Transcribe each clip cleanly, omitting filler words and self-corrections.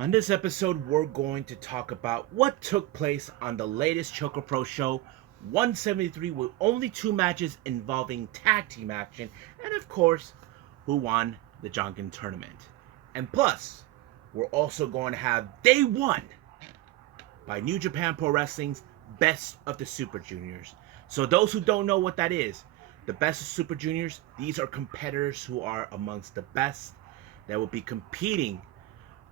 On this episode, we're going to talk about what took place on the latest ChocoPro show 173 with only two matches involving tag team action, and of course, who won the Jonkin tournament. And plus, we're also going to have day one by New Japan Pro Wrestling's Best of the Super Juniors. So those who don't know what that is, the Best of Super Juniors, these are competitors who are amongst the best that will be competing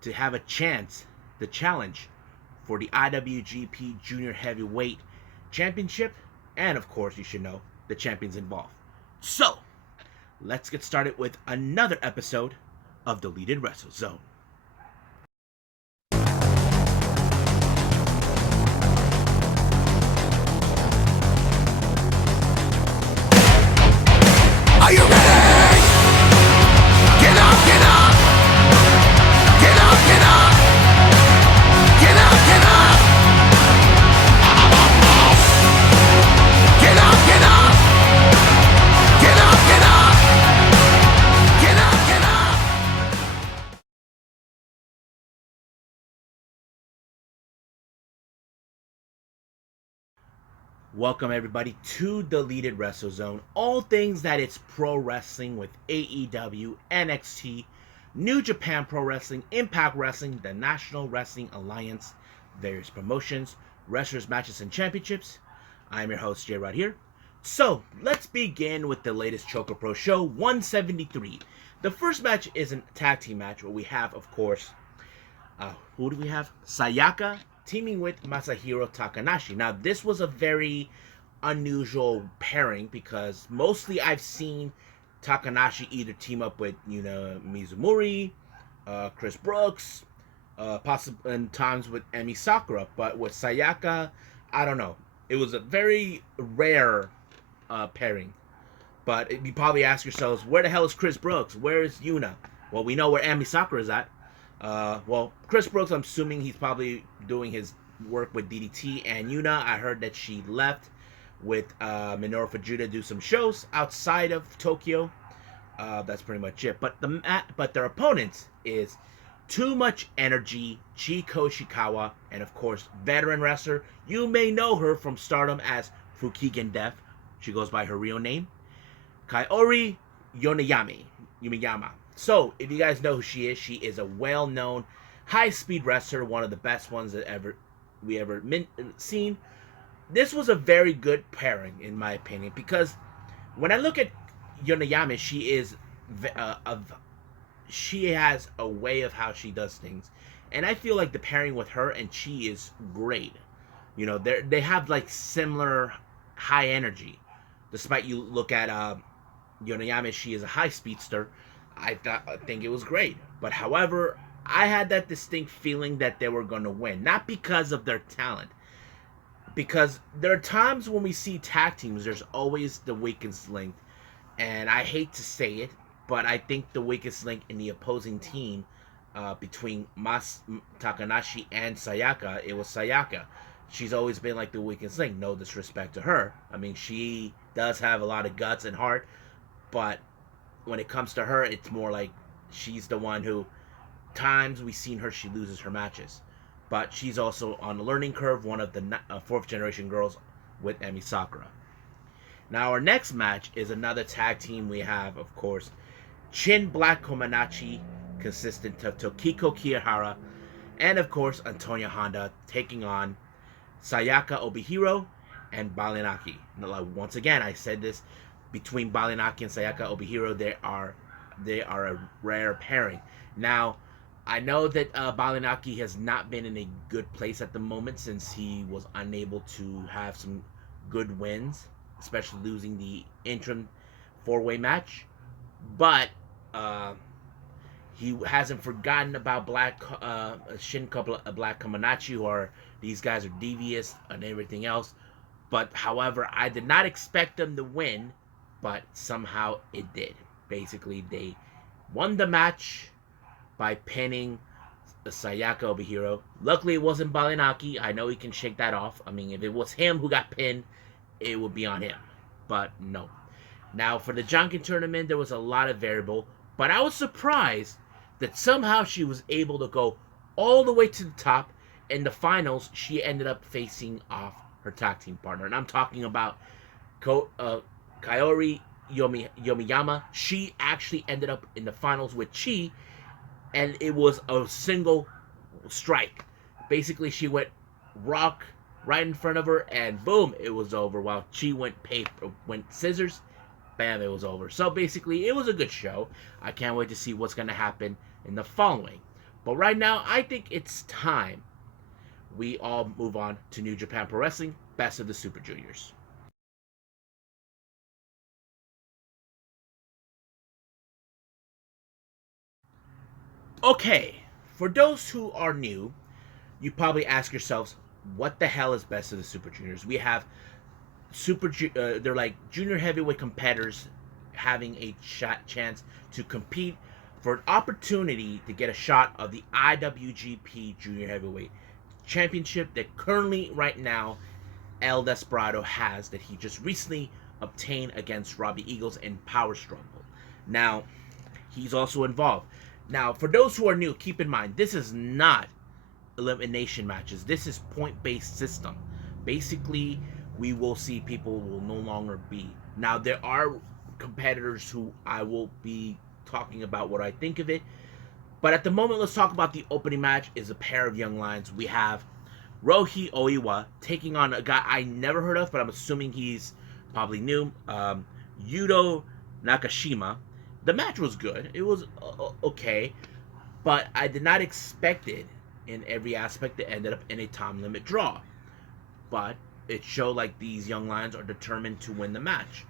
to have a chance, the challenge for the IWGP Junior Heavyweight Championship, and of course, you should know the champions involved. So, let's get started with another episode of Deleted Wrestle Zone. Are you ready? Get up, get up! Get up, get up! Get up, get up! Get up, get up! Get up, get up! Get up, get up! Welcome everybody to Deleted Wrestle Zone. All things that it's pro wrestling with AEW, NXT, New Japan Pro Wrestling, Impact Wrestling, the National Wrestling Alliance, various promotions, wrestlers, matches, and championships. I'm your host, Jay Rod here. So, let's begin with the latest ChocoPro show 173. The first match is a tag team match where we have, of course, who do we have? Sayaka teaming with Masahiro Takanashi. Now, this was a very unusual pairing because mostly I've seen Takanashi either team up with, Mizumori, Chris Brooks, possibly in times with Emi Sakura, but with Sayaka, I don't know. It was a very rare pairing. But you probably ask yourselves, where the hell is Chris Brooks? Where is Yuna? Well, we know where Emi Sakura is at. Chris Brooks, I'm assuming he's probably doing his work with DDT, and Yuna, I heard that she left with Minoru Fujiwara to do some shows outside of Tokyo. That's pretty much it. But their opponents is Too Much Energy, Chiko Shikawa, and of course, veteran wrestler. You may know her from Stardom as Fukigen Death. She goes by her real name, Kaori Yumiyama. So, if you guys know who she is a well-known high-speed wrestler, one of the best ones that we ever seen. This was a very good pairing, in my opinion, because when I look at Yonayama, she has a way of how she does things, and I feel like the pairing with her and Chi is great. You know, they have like similar high energy, despite you look at Yonayama, she is a high speedster. I think it was great. But however, I had that distinct feeling that they were going to win. Not because of their talent. Because there are times when we see tag teams, there's always the weakest link. And I hate to say it, but I think the weakest link in the opposing team between Takanashi and Sayaka, it was Sayaka. She's always been like the weakest link. No disrespect to her. I mean, she does have a lot of guts and heart, but when it comes to her, it's more like she's the one who, times we've seen her, she loses her matches. But she's also on the learning curve, one of the fourth generation girls with Emi Sakura. Now, our next match is another tag team. We have, of course, Chin Black Komanachi, consistent of Tokiko Kiyahara, and of course, Antonia Honda taking on Sayaka Obihiro and Balinaki. Now, once again, I said this, between Balinaki and Sayaka Obihiro, they are a rare pairing. Now, I know that Balinaki has not been in a good place at the moment since he was unable to have some good wins, especially losing the interim four-way match. But he hasn't forgotten about Shin Black Komanachi, or these guys are devious and everything else. But however, I did not expect them to win, but somehow it did. Basically, they won the match by pinning Sayaka Obihiro. Luckily, it wasn't Balinaki. I know he can shake that off. I mean, if it was him who got pinned, it would be on him. But no. Now, for the Jonkin tournament, there was a lot of variable, but I was surprised that somehow she was able to go all the way to the top. In the finals, she ended up facing off her tag team partner, and I'm talking about Kaori Yomiyama. She actually ended up in the finals with Chi, and it was a single strike. Basically, she went rock right in front of her, and boom, it was over. While Chi went scissors, bam, it was over. So basically, it was a good show. I can't wait to see what's going to happen in the following. But right now, I think it's time we all move on to New Japan Pro Wrestling Best of the Super Juniors. Okay, for those who are new, you probably ask yourselves, what the hell is Best of the Super Juniors? We have they're like junior heavyweight competitors having a chance to compete for an opportunity to get a shot of the IWGP Junior Heavyweight Championship that currently, right now, El Desperado has, that he just recently obtained against Robbie Eagles in Power Struggle. Now, he's also involved. Now, for those who are new, keep in mind, this is not elimination matches. This is point-based system. Basically, we will see people will no longer be. Now, there are competitors who I will be talking about what I think of it. But at the moment, let's talk about the opening match. Is a pair of young lions. We have Rohi Oiwa taking on a guy I never heard of, but I'm assuming he's probably new. Yuto Nakashima. The match was good. It was okay, but I did not expect it in every aspect. That ended up in a time limit draw. But it showed like these young lions are determined to win the match.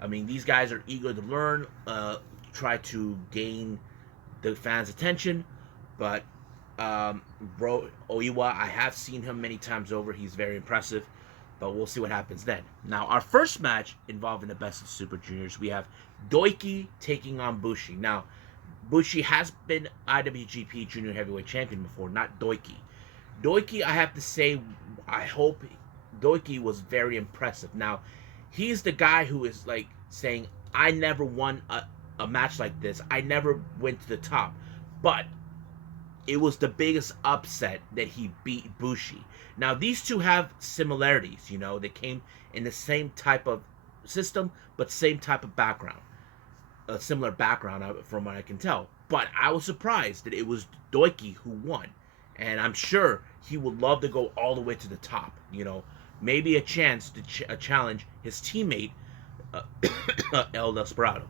I mean, these guys are eager to learn, try to gain the fans' attention. But Oiwa, I have seen him many times over. He's very impressive. But we'll see what happens then. Now, our first match involving the Best of Super Juniors, we have Doiki taking on Bushi. Now, Bushi has been IWGP Junior Heavyweight Champion before, not Doiki. Doiki, I have to say, I hope Doiki was very impressive. Now, he's the guy who is like saying, I never won a match like this. I never went to the top. But it was the biggest upset that he beat Bushi. Now, these two have similarities, you know. They came in the same type of system, but same type of background. A similar background from what I can tell. But I was surprised that it was Doiki who won. And I'm sure he would love to go all the way to the top, you know. Maybe a chance to challenge his teammate, El Desperado.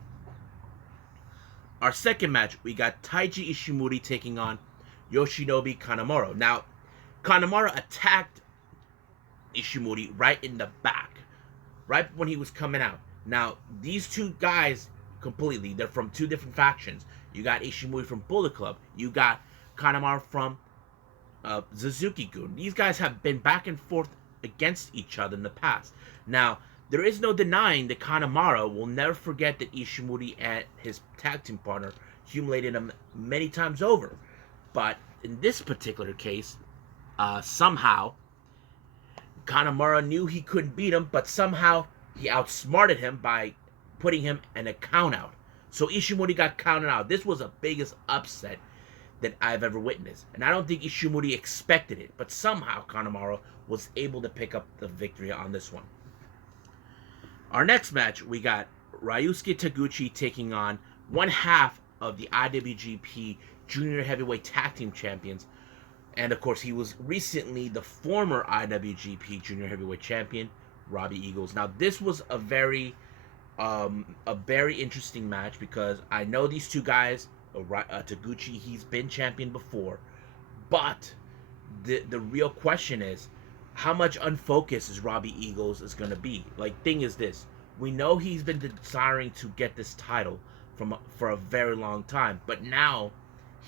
Our second match, we got Taiji Ishimori taking on Yoshinobu Kanemaru. Now, Kanemaru attacked Ishimori right in the back, right when he was coming out. Now, these two guys completely, they're from two different factions. You got Ishimori from Bullet Club. You got Kanemaru from Suzuki-gun. These guys have been back and forth against each other in the past. Now, there is no denying that Kanemaru will never forget that Ishimori and his tag team partner humiliated him many times over. But in this particular case, somehow, Kanemaru knew he couldn't beat him, but somehow he outsmarted him by putting him in a count out. So Ishimori got counted out. This was the biggest upset that I've ever witnessed. And I don't think Ishimori expected it, but somehow Kanemaru was able to pick up the victory on this one. Our next match, we got Ryusuke Taguchi taking on one half of the IWGP Junior Heavyweight Tag Team Champions. And of course, he was recently the former IWGP Junior Heavyweight Champion, Robbie Eagles. Now, this was a very interesting match because I know these two guys. Taguchi, he's been champion before, but the real question is, how much unfocused is Robbie Eagles is going to be? Like, thing is this, we know he's been desiring to get this title for a very long time, but now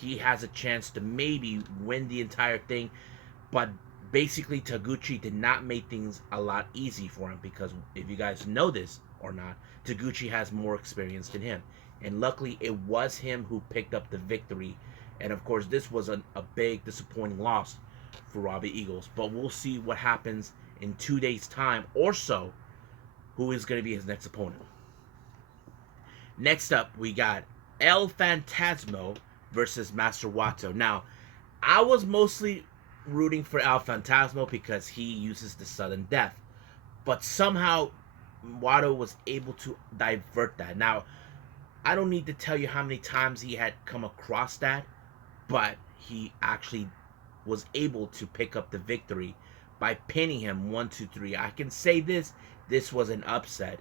he has a chance to maybe win the entire thing. But basically, Taguchi did not make things a lot easy for him, because if you guys know this or not, Taguchi has more experience than him. And luckily, it was him who picked up the victory. And of course, this was a big disappointing loss for Robbie Eagles. But we'll see what happens in 2 days' time or so, who is going to be his next opponent. Next up, we got El Fantasmo versus Master Wato. Now, I was mostly rooting for El Fantasma because he uses the sudden death. But somehow Wado was able to divert that. Now, I don't need to tell you how many times he had come across that, but he actually was able to pick up the victory by pinning him 1, 2, 3. I can say this was an upset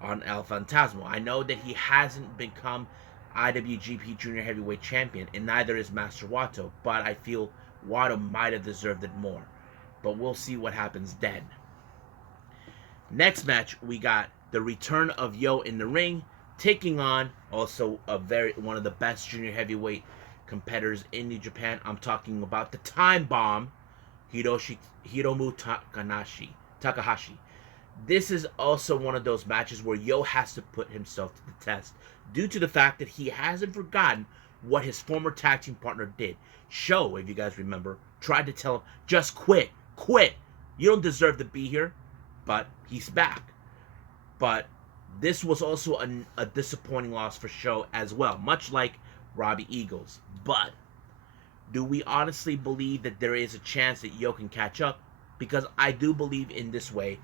on El Fantasma. I know that he hasn't become IWGP Junior Heavyweight Champion, and neither is Master Wato, but I feel Wato might have deserved it more. But we'll see what happens then. Next match, we got the return of Yo in the ring, taking on also one of the best junior heavyweight competitors in New Japan. I'm talking about the Time Bomb, Hiromu Takahashi. This is also one of those matches where Yo has to put himself to the test due to the fact that he hasn't forgotten what his former tag team partner did. Sho, if you guys remember, tried to tell him, just quit. You don't deserve to be here. But he's back. But this was also a disappointing loss for Sho as well, much like Robbie Eagles. But do we honestly believe that there is a chance that Yo can catch up? Because I do believe in this way.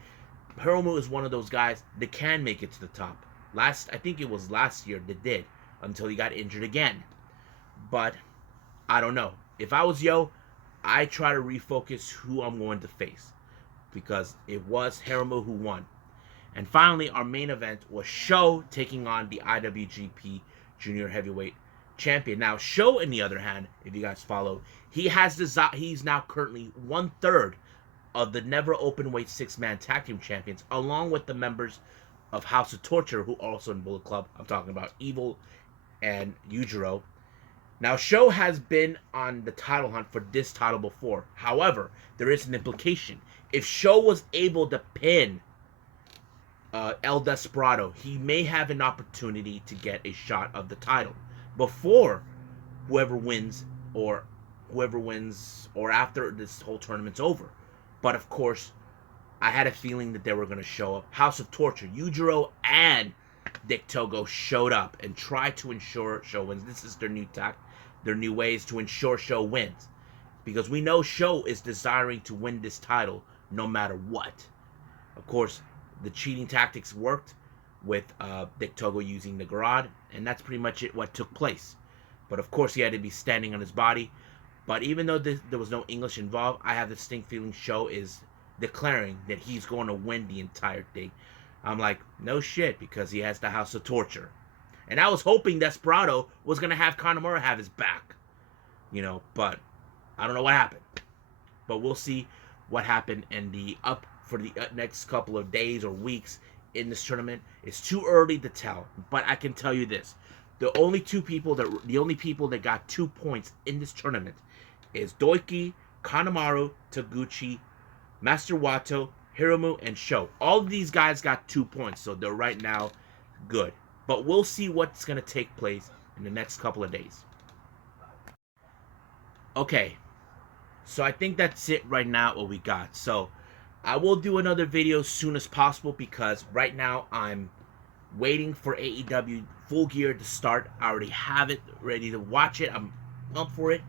Hiromu is one of those guys that can make it to the top. I think it was last year that did, until he got injured again. But I don't know. If I was Yo, I try to refocus who I'm going to face, because it was Hiromu who won. And finally, our main event was Sho taking on the IWGP Junior Heavyweight Champion. Now, Sho, on the other hand, if you guys follow, he's now currently 1/3 of the never openweight 6-man tag team champions, along with the members of House of Torture, who are also in Bullet Club. I'm talking about Evil and Yujiro. Now, Sho has been on the title hunt for this title before. However, there is an implication. If Sho was able to pin El Desperado, he may have an opportunity to get a shot of the title before whoever wins or after this whole tournament's over. But of course, I had a feeling that they were going to show up. House of Torture, Yujiro and Dick Togo showed up and tried to ensure Sho wins. This is their new ways to ensure Sho wins, because we know Sho is desiring to win this title no matter what. Of course, the cheating tactics worked with Dick Togo using the garage, and that's pretty much what took place. But of course, he had to be standing on his body. But even though there was no English involved, I have this distinct feeling Sho is declaring that he's going to win the entire thing. I'm like, no shit, because he has the House of Torture. And I was hoping Desperado was going to have Kanemaru have his back. But I don't know what happened. But we'll see what happened in the next couple of days or weeks in this tournament. It's too early to tell, but I can tell you this: the only people that got 2 points in this tournament is Doiki, Kanemaru, Taguchi, Master Wato, Hiromu, and Sho. All of these guys got 2 points, so they're right now good. But we'll see what's going to take place in the next couple of days. Okay, so I think that's it right now, what we got. So I will do another video as soon as possible, because right now I'm waiting for AEW Full Gear to start. I already have it ready to watch it. I'm up for it.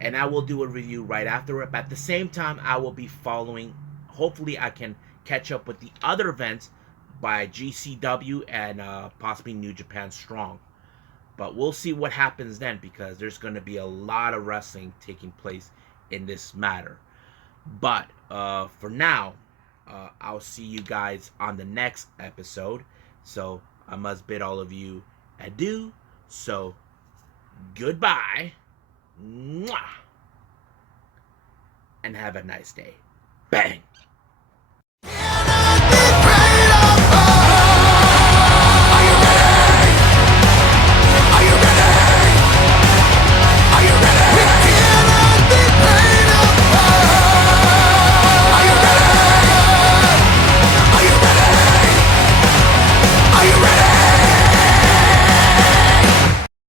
And I will do a review right after it. But at the same time, I will be following. Hopefully, I can catch up with the other events by GCW and possibly New Japan Strong. But we'll see what happens then, because there's going to be a lot of wrestling taking place in this matter. But for now, I'll see you guys on the next episode. So I must bid all of you adieu. So goodbye. Mwah. And have a nice day. Bang.